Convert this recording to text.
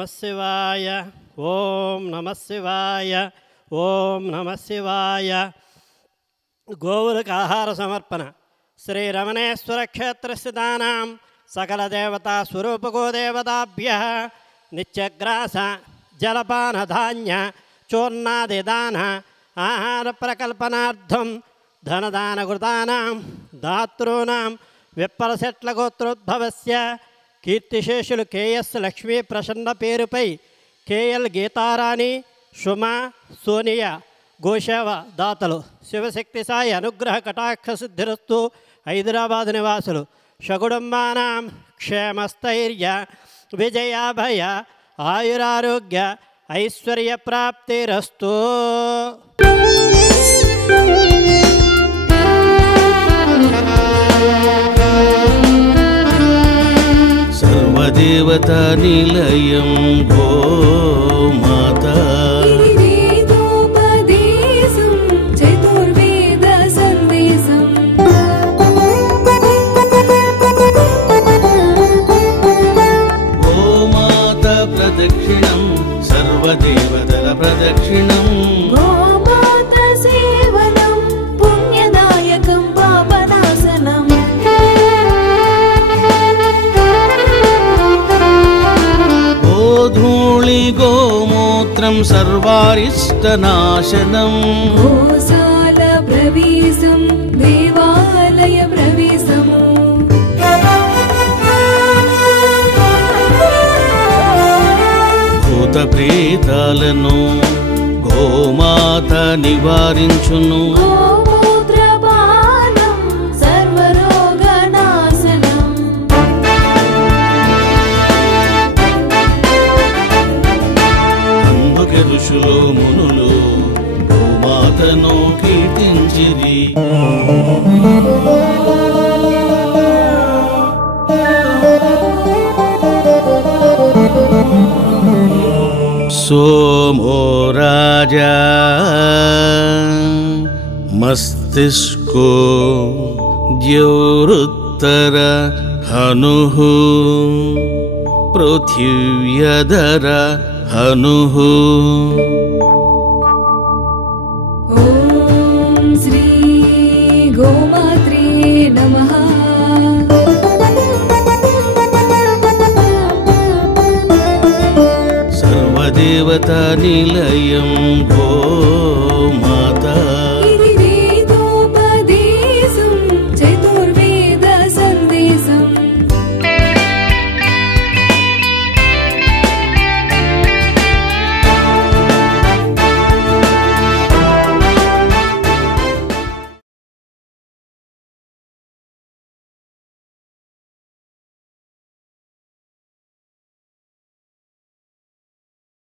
నమః శివాయ ఓం నమః శివాయ ఓం నమః శివాయ. గోవులకు ఆహార సమర్పణ. శ్రీ రమణేశ్వర క్షేత్రస్థితానాం సకల దేవతా స్వరూపగో దేవతాభ్యః నిత్యగ్రాస జలపాన ధాన్య చూర్ణాదిదాన ఆహార ప్రకల్పనార్థం ధనదానకృతానాం దాతॄణాం విప్పలశెట్ల గోత్రోద్భవస్య కీర్తిశేషులు కేఎస్ లక్ష్మీ ప్రసన్న పేరుపై కేఎల్ గీతారాణి సుమా సోనియా గోసేవ దాతలు. శివశక్తి సాయి అనుగ్రహ కటాక్ష సిద్ధిరస్తు. హైదరాబాద్ నివాసులు షకుటుంబానాం క్షేమస్థైర్య విజయాభయ ఆయురారోగ్య ఐశ్వర్య ప్రాప్తిరస్తు. సర్వదేవతా నిలయం గోమాతా గోమాతా ప్రదక్షిణం సర్వదేవతల ప్రదక్షిణం గోమాతా సేవనం పుణ్యదాయకం పాపనాశనం. గోధూళి గోమూత్రం సర్వారిష్టనాశనం గోశాల ప్రవేశం దేవాలయ ప్రవేశము. భూత ప్రేతాలను గోమాత నివారించును గోమూత్రపానం సర్వరోగనాశనం. అందుకే ఋషులు మునులు గోమాతను కీర్తించిరి. सोमो राजा मस्तिष्को द्यौरुत्तर हनुः पृथिव्यधर हनुः. ఓం శ్రీ గోమాత్రే నమః. सर्वदेवता निलयं गो